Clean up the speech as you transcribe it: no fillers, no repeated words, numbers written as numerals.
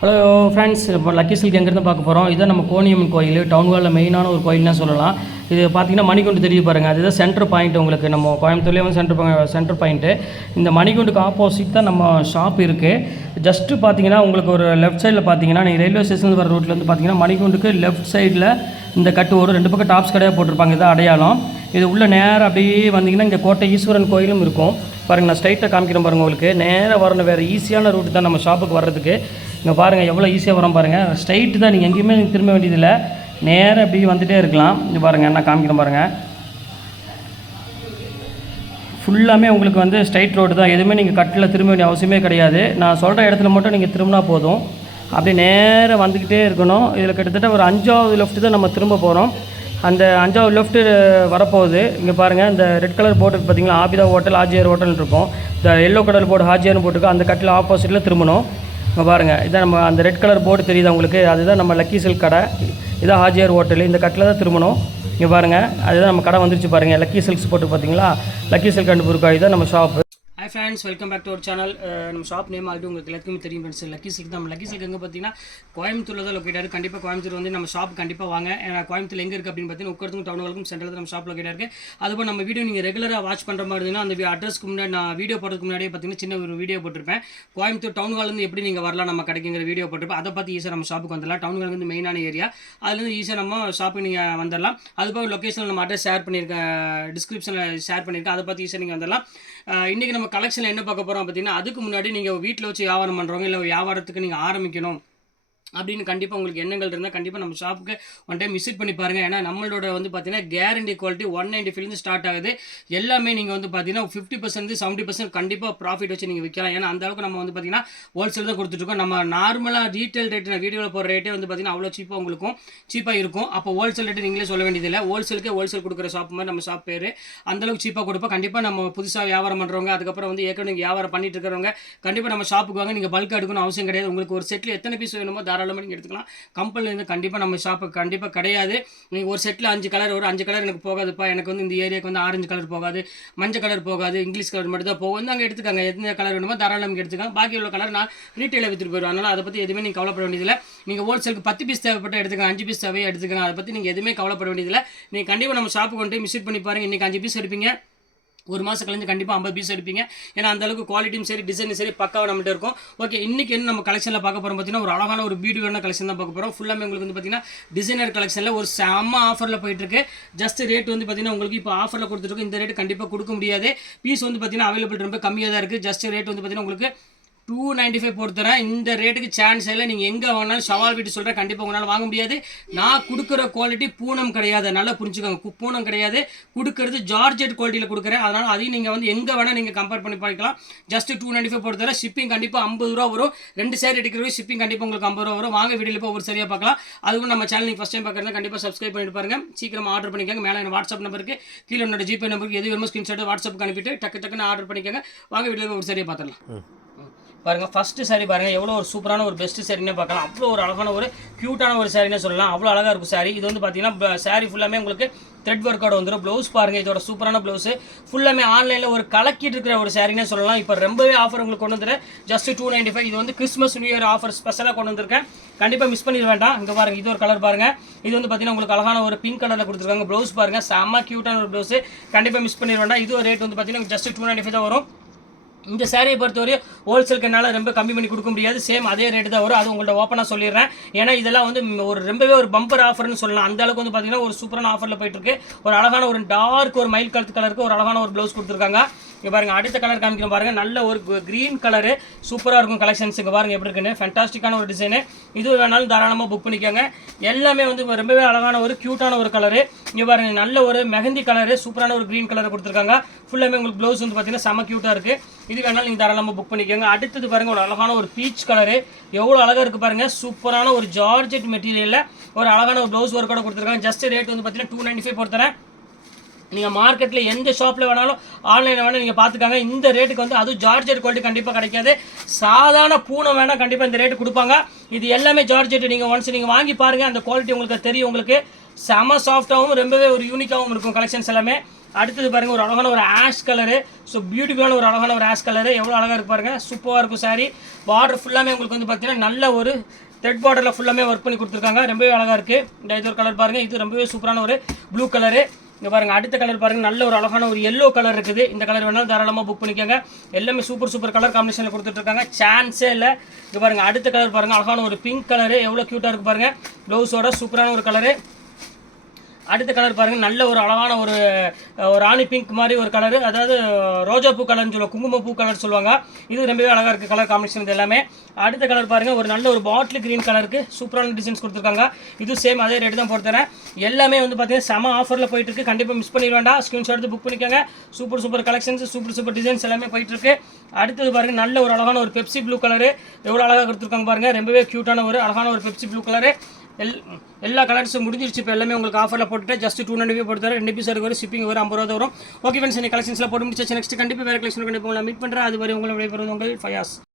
Hello friends, இப்போ lucky silk எங்கேருந்து பார்க்க போகிறோம். இதுதான் நம்ம கோணியம்மன் கோயில், டவுன் ஹாலில் மெயினான ஒரு கோயில்னு சொல்லலாம். இது பார்த்திங்கன்னா மணிகுண்டு தெரிய பாருங்கள், அதுதான் சென்டர் பாயிண்ட். உங்களுக்கு நம்ம கோயம்புத்தூர்லேயே வந்து சென்டர் பாயிண்ட்டு. இந்த மணிகுண்டுக்கு ஆப்போசிட் தான் நம்ம ஷாப் இருக்குது. ஜஸ்ட்டு பார்த்தீங்கன்னா உங்களுக்கு ஒரு லெஃப்ட் சைடில் பார்த்தீங்கன்னா நீங்கள் ரயில்வே ஸ்டேஷன் வர ரோட்லேருந்து பார்த்தீங்கன்னா மணிகுண்டுக்கு லெஃப்ட் சைடில் இந்த கட்டு ஒரு 2 பக்கம் டாப்ஸ் கடையாக போட்டிருப்பாங்க. இதான் அடையாளம். இது உள்ள நேராக அப்படியே வந்தீங்கன்னா இங்கே கோட்டை ஈஸ்வரன் கோயிலும் இருக்கும் பாருங்கள். நான் ஸ்ட்ரைட்டாக காமிக்கிறேன் பாருங்கள். உங்களுக்கு நேராக வரணும், வேறு ஈஸியான ரூட் தான் நம்ம ஷாப்புக்கு வர்றதுக்கு. இங்கே பாருங்கள் எவ்வளோ ஈஸியாக வரோம் பாருங்கள். ஸ்ட்ரைட்டு தான், நீங்கள் எங்கேயுமே திரும்ப வேண்டியதில்லை, நேராக அப்படி வந்துகிட்டே இருக்கலாம். இங்கே பாருங்கள், நான் காமிக்கிறேன் பாருங்கள். ஃபுல்லாமே உங்களுக்கு வந்து ஸ்ட்ரைட் ரோடு தான், எதுவுமே நீங்கள் கட்டில் திரும்ப வேண்டிய அவசியமே கிடையாது. நான் சொல்கிற இடத்துல மட்டும் நீங்கள் திரும்பினா போதும். அப்படியே நேராக வந்துக்கிட்டே இருக்கணும். இதில் கிட்டத்தட்ட ஒரு 5வது லெஃப்ட்டு தான் நம்ம திரும்ப போகிறோம். அந்த 5வது லெஃப்ட்டு வரப்போகுது. இங்கே பாருங்கள், இந்த ரெட் கலர் போர்டு பார்த்தீங்களா, ஆபிதா ஹோட்டல் ஹாஜியார் ஹோட்டல் இருக்கும். இந்த எல்லோ கலர் போர்டு ஹாஜியார்னு போட்டுருக்கு, அந்த கட்டில் ஆப்போசிட்டில் திரும்பணும். இங்கே பாருங்கள், இதான் நம்ம அந்த ரெட் கலர் போர்டு தெரியுது உங்களுக்கு, அதுதான் நம்ம லக்கி சில்க் கடை. இதான் ஹாஜியார் ஹோட்டல், இந்த கட்டில் தான் திரும்பணும். இங்கே பாருங்கள், அதுதான் நம்ம கடை வந்துருச்சு பாருங்கள். லக்கி சில்க்ஸ் போட்டு பார்த்தீங்களா, லக்கி சில்க் அண்ட் புர்காய் தான் நம்ம shop. Hi friends, welcome back to our channel. நம்ம ஷாப் நேம் ஆல்ரெடி உங்களுக்கு எல்லாத்துக்குமே தெரியும் ஃப்ரெண்ட்ஸ், லக்கி சில்க் தான். லக்கி சில்க் எங்கே பார்த்தீங்கன்னா கோயம்புத்தூரில் தான் லொக்கேட்டாக. கண்டிப்பாக கோயம்புத்தூர் வந்து நம்ம ஷாப் கண்டிப்பாக வாங்க. கோயம்புத்தூர் எங்கே இருக்குது அப்படின்னு பார்த்தீங்கன்னா உட்கருத்துக்கும் டவுன் ஹாலுக்கும் சென்டரில் நம்ம ஷாப் லொக்கேட்டாக இருக்குது. அதுபோல் நம்ம வீடியோ நீங்கள் ரெகுலராக வாட்ச் பண்ணுற மாதிரி இருந்தீங்கன்னா அந்த அட்ரஸ்க்கு முன்னாடி நான் வீடியோ போடுறதுக்கு முன்னாடியே பார்த்தீங்கன்னா சின்ன ஒரு வீடியோ போட்டிருப்பேன். கோயம்புத்தூர் டவுன் ஹாலேருந்து எப்படி நீங்கள் வரலாம் நம்ம கடைக்குங்கிற வீடியோ போட்டிருப்பேன். அதை பார்த்து ஈஸியாக நம்ம ஷாப்புக்கு வந்துடலாம். டவுன் ஹால் வந்து மெயினான ஏரியா, அதுலேருந்து ஈஸியாக நம்ம ஷாப்புக்கு நீங்கள் வந்துடலாம். அதுபோல் லொக்கேஷனில் நம்ம அட்ரஸ் ஷேர் பண்ணியிருக்கேன், டிஸ்கிரிப்ஷனில் ஷேர் பண்ணியிருக்கேன். அதை பார்த்து ஈஸியாக நீங்கள் வந்துடலாம். இன்றைக்கி நம்ம கலெக்ஷனில் என்ன பார்க்க போகிறோம் பார்த்தீங்கன்னா, அதுக்கு முன்னாடி நீங்கள் வீட்டில் வச்சு வியாபாரம் பண்ணுறவங்க, இல்லை வியாபாரத்துக்கு நீங்கள் ஆரம்பிக்கணும் அப்படின்னு கண்டிப்பாக உங்களுக்கு எண்ணங்கள் இருந்தால் கண்டிப்பாக நம்ம ஷாப்புக்கு ஒன் டைம் விசிட் பண்ணி பாருங்கள். ஏன்னா நம்மளோட வந்து பார்த்தீங்கன்னா கேரண்டி குவாலிட்டி 195 ஸ்டார்ட் ஆகுது. எல்லாமே நீங்கள் வந்து பார்த்தீங்கன்னா 50% 70% கண்டிப்பாக ப்ராஃபிட் வச்சு நீங்கள் விற்கலாம். ஏன்னா அந்த அளவுக்கு நம்ம வந்து பார்த்தீங்கன்னா ஹோல்சேல் தான் கொடுத்துட்ருக்கோம். நம்ம நார்மலாக ரீட்டைல் ரேட்டு, நான் வீடியோவில் போகிற ரேட்டே வந்து பார்த்தீங்கன்னா அவ்வளோ சீப்பாக இருக்கும். அப்போ ஹோல்சேல் ரேட்டு நீங்களே சொல்ல வேண்டியதில்லை, ஹோல்சேல் கொடுக்குற ஷாப் மாதிரி நம்ம ஷாப் பேர். அந்தளவுக்கு சீப்பாக கொடுப்போம். கண்டிப்பாக நம்ம புதுசாக வியாபாரம் பண்ணுறவங்க, அதுக்கப்புறம் வந்து ஏற்கனவே நீங்கள் வியாபாரம் பண்ணிட்டு இருக்கிறவங்க கண்டிப்பாக நம்ம ஷாப்புக்கு வாங்க. நீங்கள் பல்க் எடுக்கணும் அவசியம் கிடையாது. உங்களுக்கு ஒரு செட்டில் எத்தனை பீஸ் வேணுமோ தாராளமாக நீங்கள் எடுத்துக்கலாம். கம்பெனிலேருந்து கண்டிப்பாக நம்ம ஷாப்புக்கு கண்டிப்பாக கிடையாது. நீங்கள் ஒரு செட்டில் 5 கலர் வரும், 5 கலர் எனக்கு போகாதுப்பா, எனக்கு வந்து இந்த ஏரியாவுக்கு வந்து ஆரஞ்சு கலர் போகாது, மஞ்சள் கலர் போகாது, இங்கிலீஷ் கலர் மட்டும் தான் போகும், அங்கே எடுத்துக்காங்க. எந்த கலர் வேணுமோ தாராளமாக எடுத்துக்காங்க. பாக்கி உள்ள கலர் நான் ரீட்டைலில் விற்றுட்டு போயிடுவோம். அதனால் அதை பற்றி எதுவுமே நீங்கள் கவலைப்பட வேண்டியதில்லை. நீங்கள் ஹோல்சேலுக்கு 10 பீஸ் தேவைப்பட்ட எடுத்துக்கங்க, 5 பீஸ் தேவையை எடுத்துக்கங்க. அதை பற்றி நீங்கள் எதுவுமே கவலைப்பட வேண்டியதில்லை. நீங்கள் கண்டிப்பாக நம்ம ஷாப்புக்கு வந்து விசிட் பண்ணி பாருங்கள். இன்றைக்கி 5 பீஸ் எடுப்பீங்க, ஒரு மாதம் கழிஞ்சு கண்டிப்பாக 50 பீஸ் எடுப்பீங்க. ஏன்னா அந்தளவுக்கு குவாலிட்டியும் சரி, டிசைனும் சரி பக்காவாக நம்மகிட்ட இருக்கும். ஓகே, இன்றைக்கி என்ன நம்ம கலெக்ஷனில் பார்க்க போகிறோம் பார்த்தீங்கன்னா, ஒரு அழகான ஒரு பியூட்டிஃபுல்லான கலெக்ஷன் தான் பார்க்க போகிறோம். ஃபுல்லாமே உங்களுக்கு வந்து பார்த்தீங்கன்னா டிசைனர் கலெக்ஷனில் ஒரு செம்ம ஆஃபரில் போயிட்டுருக்கு. ஜஸ்ட் ரேட் வந்து பார்த்தீங்கன்னா உங்களுக்கு இப்போ ஆஃபரில் கொடுத்துருக்கு. இந்த ரேட்டு கண்டிப்பாக கொடுக்க முடியாது. பீஸ் வந்து பார்த்தீங்கன்னா அவைலபிள் ரொம்ப கம்மியாக தான் இருக்குது. ஜஸ்ட் ரேட் வந்து பார்த்தீங்கன்னா உங்களுக்கு 295 போட்டுறேன். இந்த ரேட்டுக்கு சான்ஸ் இல்லை. நீங்கள் எங்கே வாங்கினாலும் சவால் வீட்டு சொல்கிறேன், கண்டிப்பாக உங்களால் வாங்க முடியாது. நான் கொடுக்குற குவாலிட்டி பூனம் கிடையாது, நல்லா புரிஞ்சுக்கோங்க. பூனம் கிடையாது, கொடுக்குறது ஜார்ஜெட் குவாலிட்டியில் கொடுக்குறேன். அதனால் அதையும் நீங்கள் வந்து எங்கே வேணால் நீங்கள் கம்பேர் பண்ணி பார்க்கலாம். ஜஸ்ட் 295 போட்டுறேன். ஷிப்பிங் கண்டிப்பாக 50 ரூபா வரும். 2 சேர் எடுக்கிற ஷிப்பிங் கண்டிப்பாக உங்களுக்கு 50 ரூபா வரும். வாங்க வீடியோவில் போய் ஒரு சரியாக பார்க்கலாம். அதுவும் நம்ம சேனல் நீங்கள் ஃபஸ்ட் டைம் பார்க்குறது கண்டிப்பாக சப்ஸ்கிரைப் பண்ணிட்டு பாருங்கள். சீக்கிரமாக ஆர்டர் பண்ணிக்கோங்க. மேலே என் வாட்ஸ்அப் நம்பருக்கு, கீழே என்னோட ஜிபே நம்பருக்கு எது வேணுமோ ஸ்கிரீன்ஷாட் வாட்ஸ்அப்புக்கு அனுப்பிட்டு டக்குன்னு ஆர்டர் பண்ணிக்கோங்க. வாங்க வீடியோவில் போய் ஒரு சரியாக பார்த்துடலாம். பாருங்கள், ஃபஸ்ட்டு சாரீ பாருங்கள், எவ்வளோ ஒரு சூப்பரான ஒரு பெஸ்ட்டு சாரினே பார்க்கலாம். அவ்வளோ ஒரு அழகான ஒரு க்யூட்டான ஒரு சாரினே சொல்லலாம். அவ்வளோ அழகாக இருக்கும் சாரி. இது வந்து பார்த்தீங்கன்னா சாரி ஃபுல்லாமே உங்களுக்கு த்ரெட் ஒர்க்கோட வந்துடும். ப்ளவுஸ் பாருங்கள், இதோட சூப்பரான ப்ளவுஸு. ஃபுல்லாமே ஆன்லைனில் ஒரு கலக்கிட்டு இருக்கிற ஒரு சாரினே சொல்லலாம். இப்போ ரொம்பவே ஆஃபர் உங்களுக்கு கொண்டு வந்துடுறேன். ஜஸ்ட் 295. இது வந்து கிறிஸ்மஸ் நியூ இயர் ஆஃபர் ஸ்பெஷலாக கொண்டு வந்திருக்கேன். கண்டிப்பாக மிஸ் பண்ணிட வேண்டாம். இங்கே பாருங்கள், இது ஒரு கலர் பாருங்கள். இது வந்து பார்த்தீங்கன்னா உங்களுக்கு அழகான ஒரு பிங்க் கலரில் கொடுத்துருக்காங்க. ப்ளவுஸ் பாருங்கள், செம்ம க்யூட்டான ஒரு ப்ளவுஸு. கண்டிப்பாக மிஸ் பண்ணிட வேண்டாம். இது ஒரு ரேட் வந்து பார்த்தீங்கன்னா ஜஸ்ட் 295 தான் வரும். இந்த சாரியை பொறுத்தவரையும் ஹோல்சேலுக்கு என்னால் ரொம்ப கம்மி பண்ணி கொடுக்க முடியாது. சேம் அதே ரேட்டு தான் வரும். அது உங்கள்கிட்ட ஓப்பனாக சொல்லிடுறேன். ஏன்னா இதெல்லாம் வந்து ஒரு ரொம்பவே ஒரு பம்பர் ஆஃபர்னு சொல்லலாம். அந்த அளவுக்கு வந்து பார்த்தீங்கன்னா ஒரு சூப்பரான ஆஃபரில் போயிட்டுருக்கு. ஒரு அழகான ஒரு டார்க் ஒரு மயில் கலருக்கு ஒரு அழகான ஒரு ப்ளவுஸ் கொடுத்துருக்காங்க. இங்கே பாருங்கள், அடுத்த கலர் காமிக்கிறோம் பாருங்கள். நல்ல ஒரு க்ரீன் கலரு சூப்பராக இருக்கும் கலெக்ஷன்ஸ். இங்கே பாருங்கள் எப்படி இருக்குன்னு, ஃபேண்டாஸ்டிக்கான ஒரு டிசைனு. இது வேணாலும் தாராளமாக புக் பண்ணிக்கோங்க. எல்லாமே வந்து ரொம்பவே அழகான ஒரு க்யூட்டான ஒரு கலரு. இங்கே பாருங்கள், நல்ல ஒரு மெஹந்தி கலரு சூப்பரான ஒரு க்ரீன் கலரை கொடுத்துருக்காங்க. ஃபுல்லாமே உங்களுக்கு ப்ளவுஸ் வந்து பார்த்தீங்கன்னா செம்ம க்யூட்டாக இருக்குது. இது வேணாலும் நீங்கள் தாராளமாக புக் பண்ணிக்கோங்க. அடுத்தது பாருங்கள், ஒரு அழகான ஒரு பீச் கலரு எவ்வளோ அழகாக இருக்குது பாருங்கள். சூப்பரான ஒரு ஜார்ஜெட் மெட்டீரியலில் ஒரு அழகான ஒரு ப்ளவுஸ் ஒர்க்கோட கொடுத்துருக்காங்க. ஜஸ்ட் ரேட் வந்து பார்த்தீங்கன்னா 295 பொறுத்தரேன். நீங்கள் மார்க்கெட்டில் எந்த ஷாப்பில் வேணாலும் ஆன்லைனில் வேணால் நீங்கள் பார்த்துக்காங்க. இந்த ரேட்டுக்கு வந்து அதுவும் ஜார்ஜெட் குவாலிட்டி கண்டிப்பாக கிடைக்காது. சாதாரண பூனம் வேணால் கண்டிப்பாக இந்த ரேட்டு கொடுப்பாங்க. இது எல்லாமே ஜார்ஜெட். நீங்கள் ஒன்ஸ் நீங்கள் வாங்கி பாருங்கள், அந்த குவாலிட்டி உங்களுக்கு தெரியும். உங்களுக்கு செம சாஃப்டாகவும் ரொம்பவே ஒரு யூனிக்காகவும் இருக்கும் கலெக்ஷன்ஸ் எல்லாமே. அடுத்தது பாருங்கள் ஒரு அழகான ஒரு ஆஷ் கலரு. ஸோ பியூட்டிஃபுல்லான ஒரு அழகான ஒரு ஆஷ் கலரு, எவ்வளோ அழகாக இருக்கு பாருங்கள். சூப்பராக இருக்கும் சாரீ. பார்டர் ஃபுல்லாமே உங்களுக்கு வந்து பார்த்தீங்கன்னா நல்ல ஒரு த்ரெட் பார்டரில் ஃபுல்லாமே ஒர்க் பண்ணி கொடுத்துருக்காங்க. ரொம்பவே அழகாக இருக்குது. இது ஒரு கலர் பாருங்கள், இது ரொம்பவே சூப்பரான ஒரு ப்ளூ கலரு. இங்கே பாருங்கள் அடுத்த கலர் பாருங்கள், நல்ல ஒரு அழகான ஒரு எல்லோ கலர் இருக்குது. இந்த கலர் வேணாலும் தாராளமாக புக் பண்ணிக்கோங்க. எல்லாமே சூப்பர் கலர் காம்பினேஷனில் கொடுத்துட்ருக்காங்க, சான்ஸே இல்லை. இங்கே பாருங்கள் அடுத்த கலர் பாருங்கள், அழகான ஒரு பிங்க் கலரு, எவ்வளோ க்யூட்டாக இருக்குது பாருங்கள். ப்ளவுஸோட சூப்பரான ஒரு கலரு. அடுத்த கலர் பாருங்கள், நல்ல ஒரு அழகான ஒரு ராணி பிங்க் மாதிரி ஒரு கலரு, அதாவது ரோஜா பூ கலர்னு சொல்லுவாங்க, குங்குமப்பூ கலர் சொல்லுவாங்க. இது ரொம்பவே அழகாக இருக்குது கலர் காம்பினேஷன் இது எல்லாமே. அடுத்த கலர் பாருங்கள், ஒரு நல்ல ஒரு பாட்டில் க்ரீன் கலருக்கு சூப்பரான டிசைன்ஸ் கொடுத்துருக்காங்க. இது சேம் அதே ரேட்டு தான் போட்டுறேன். எல்லாமே வந்து பார்த்தீங்கன்னா செம ஆஃபரில் போயிட்டுருக்கு. கண்டிப்பாக மிஸ் பண்ணிட வேண்டாம். ஸ்க்ரீன்ஷாட் எடுத்து புக் பண்ணிக்கோங்க. சூப்பர் கலெக்ஷன்ஸ், சூப்பர் டிசைன்ஸ் எல்லாமே போயிட்டுருக்கு. அடுத்தது பாருங்கள், நல்ல ஒரு அழகான ஒரு பெப்சி ப்ளூ கலரு, எவ்வளோ அழகாக கொடுத்துருக்காங்க பாருங்கள். ரொம்பவே க்யூட்டான ஒரு அழகான ஒரு பெப்சி ப்ளூ கலரு. எல்லா கலர்ஸும் முடிஞ்சிருச்சு. இப்போ எல்லாமே உங்களுக்கு ஆஃபரில் போட்டுட்டு ஜஸ்ட் 290 போட்டு தரேன். 2 பீஸ் வரும், ஷிப்பிங் வரும் 50 ரூபா வரும். ஓகே ஃப்ரெண்ட்ஸ், இந்த கலெக்ஷன்ஸில் போட்டு முடிச்சாச்சு. நெக்ஸ்ட் கண்டிப்பாக வேறு கலெக்ஷன் கண்டிப்பாக உங்களை மீட் பண்ணுறேன். அது வரை உங்களை விடைபெறுவது உங்கள் ஃபயாஸ்.